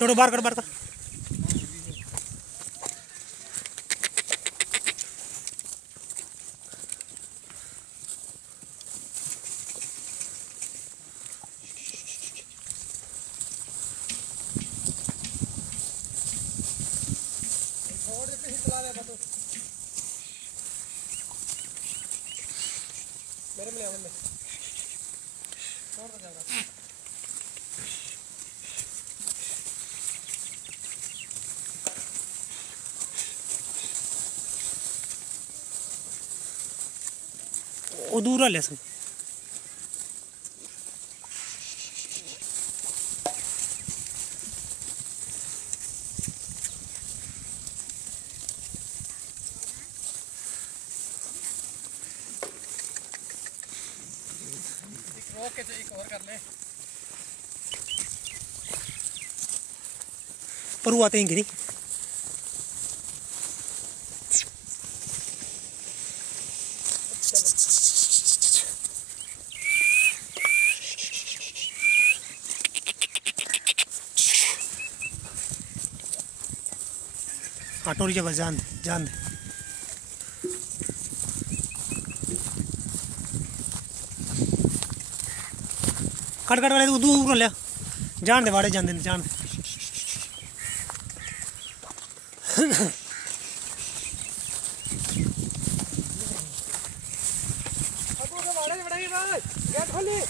टोटो बाहर कर बाहर कर मेरे में ले आओ छोड़ दो जरा वो दूर ले सक ओके तो एक और कर ले पर वो आते हैं कि नहीं हाँ टोरी जगह जान दे जान दे कट कट वाले दूर लिया जान दे वाड़े जान दे जान दे अब वो वाड़े बड़ाई भाई गेट खोली